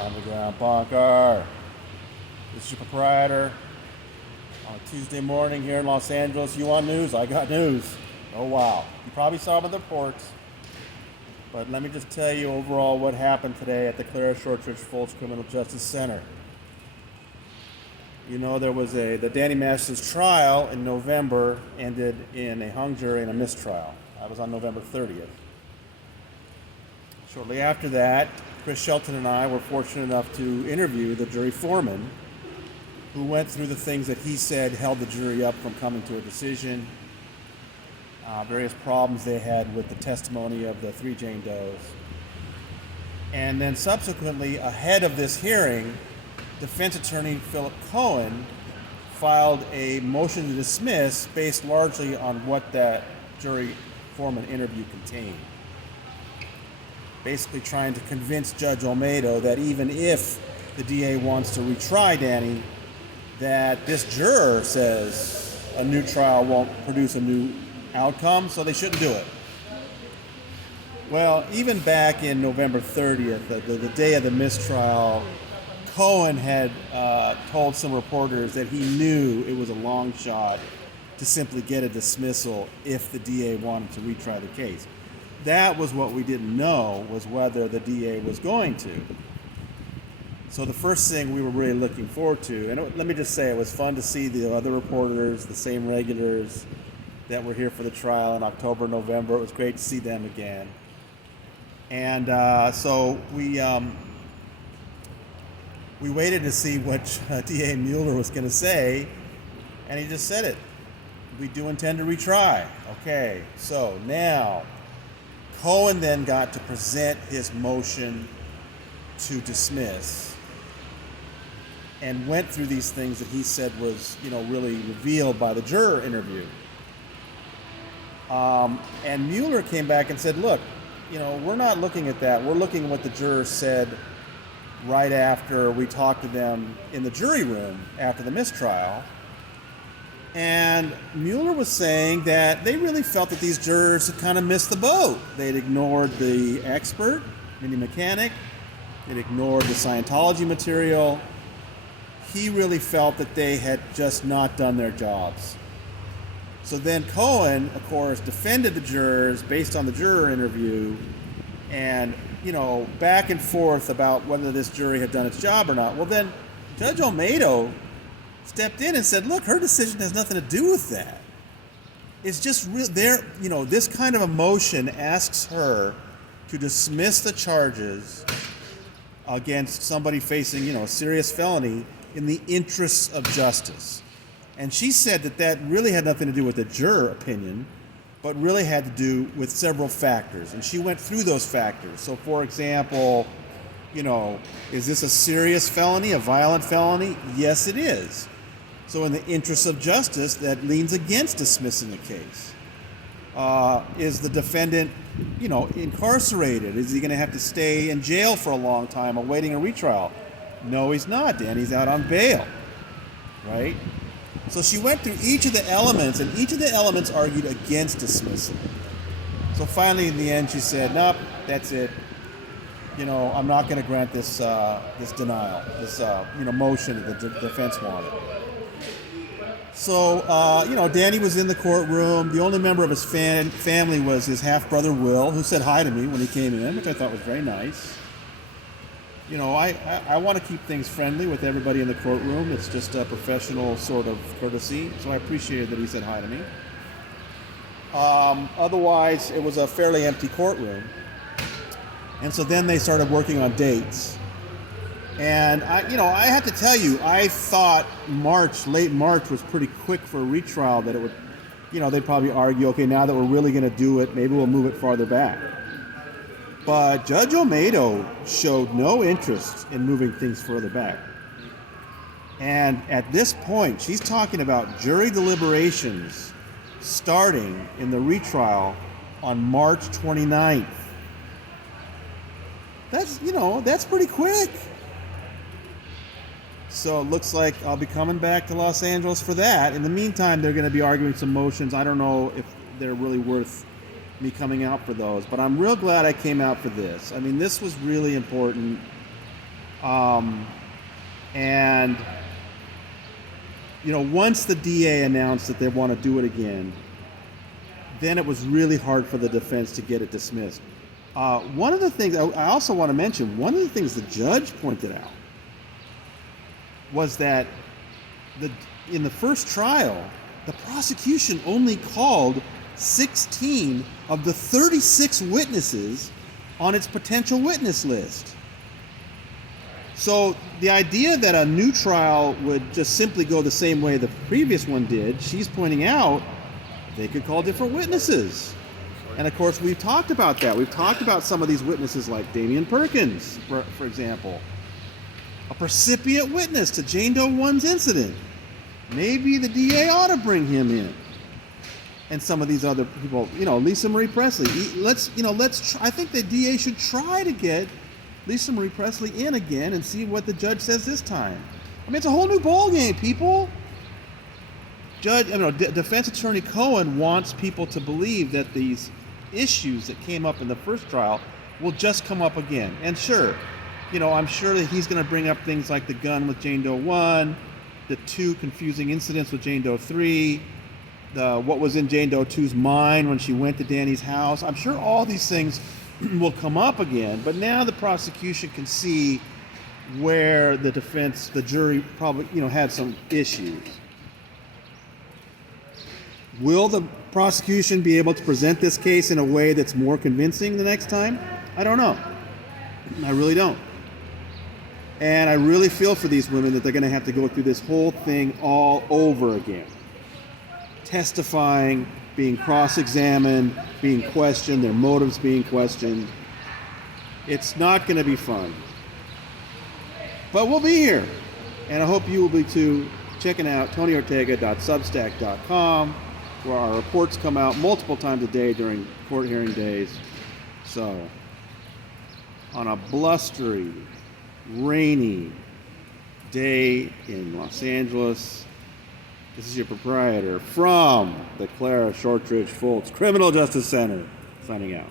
Underground bunker. This is your proprietor. On a Tuesday morning here in Los Angeles, you want news? I got news. Oh wow. You probably saw them in the reports. But let me just tell you overall what happened today at the Clara Shortridge Foltz Criminal Justice Center. You know, there was the Danny Masterson's trial in November ended in a hung jury and a mistrial. That was on November 30th. Shortly after that, Chris Shelton and I were fortunate enough to interview the jury foreman who went through the things that he said held the jury up from coming to a decision, various problems they had with the testimony of the three Jane Does. And then subsequently, ahead of this hearing, defense attorney Philip Cohen filed a motion to dismiss based largely on what that jury foreman interview contained. Basically trying to convince Judge Olmedo that even if the DA wants to retry Danny, that this juror says a new trial won't produce a new outcome, so they shouldn't do it. Well, even back in November 30th, the day of the mistrial, Cohen had told some reporters that he knew it was a long shot to simply get a dismissal if the DA wanted to retry the case. That was what we didn't know, was whether the DA was going to. So the first thing we were really looking forward to, and let me just say, it was fun to see the other reporters, the same regulars that were here for the trial in October, November. It was great to see them again. And so we waited to see what DA Mueller was going to say, and he just said it. We do intend to retry. Okay, so now Cohen then got to present his motion to dismiss and went through these things that he said was, really revealed by the juror interview. And Mueller came back and said, look, we're not looking at that. We're looking at what the jurors said right after we talked to them in the jury room after the mistrial. And Mueller was saying that they really felt that these jurors had kind of missed the boat. They'd ignored the expert, Mindy Mechanic. They'd ignored the Scientology material. He really felt that they had just not done their jobs. So then Cohen, of course, defended the jurors based on the juror interview and, back and forth about whether this jury had done its job or not. Well, then Judge Olmedo stepped in and said, look, her decision has nothing to do with that. It's just this kind of emotion asks her to dismiss the charges against somebody facing, a serious felony in the interests of justice. And she said that really had nothing to do with the juror opinion, but really had to do with several factors. And she went through those factors. So, for example, is this a serious felony, a violent felony? Yes, it is. So in the interest of justice, that leans against dismissing the case. Is the defendant, incarcerated? Is he going to have to stay in jail for a long time awaiting a retrial? No, he's not. Danny's out on bail, right? So she went through each of the elements, and each of the elements argued against dismissal. So finally, in the end, she said, nope, that's it. I'm not going to grant this denial, this motion that the defense wanted. So, Danny was in the courtroom. The only member of his family was his half-brother, Will, who said hi to me when he came in, which I thought was very nice. I want to keep things friendly with everybody in the courtroom. It's just a professional sort of courtesy, so I appreciated that he said hi to me. Otherwise, it was a fairly empty courtroom. And so then they started working on dates. And I have to tell you, I thought late March was pretty quick for a retrial, that it would, they'd probably argue, okay, now that we're really going to do it, maybe we'll move it farther back. But Judge Olmedo showed no interest in moving things further back. And at this point, she's talking about jury deliberations starting in the retrial on March 29th. That's pretty quick. So it looks like I'll be coming back to Los Angeles for that. In the meantime, they're going to be arguing some motions. I don't know if they're really worth me coming out for those, but I'm real glad I came out for this. I mean, this was really important. And, once the DA announced that they want to do it again, then it was really hard for the defense to get it dismissed. One of the things I also want to mention, one of the things the judge pointed out was that in the first trial, the prosecution only called 16 of the 36 witnesses on its potential witness list. So the idea that a new trial would just simply go the same way the previous one did, she's pointing out they could call different witnesses. And of course, we've talked about that. We've talked about some of these witnesses like Damian Perkins, for example, a precipient witness to Jane Doe 1's incident. Maybe the DA ought to bring him in. And some of these other people, Lisa Marie Presley. I think the DA should try to get Lisa Marie Presley in again and see what the judge says this time. I mean, it's a whole new ballgame, people. Defense Attorney Cohen wants people to believe that these issues that came up in the first trial will just come up again. And sure, I'm sure that he's going to bring up things like the gun with Jane Doe 1, the 2 confusing incidents with Jane Doe 3, what was in Jane Doe 2's mind when she went to Danny's house. I'm sure all these things will come up again, but now the prosecution can see where the jury probably, had some issues. Will the prosecution be able to present this case in a way that's more convincing the next time? I don't know. I really don't. And I really feel for these women that they're going to have to go through this whole thing all over again. Testifying, being cross-examined, being questioned, their motives being questioned. It's not going to be fun. But we'll be here. And I hope you will be too, checking out TonyOrtega.substack.com, where our reports come out multiple times a day during court hearing days. So, on a blustery, rainy day in Los Angeles, this is your proprietor from the Clara Shortridge Foltz Criminal Justice Center, signing out.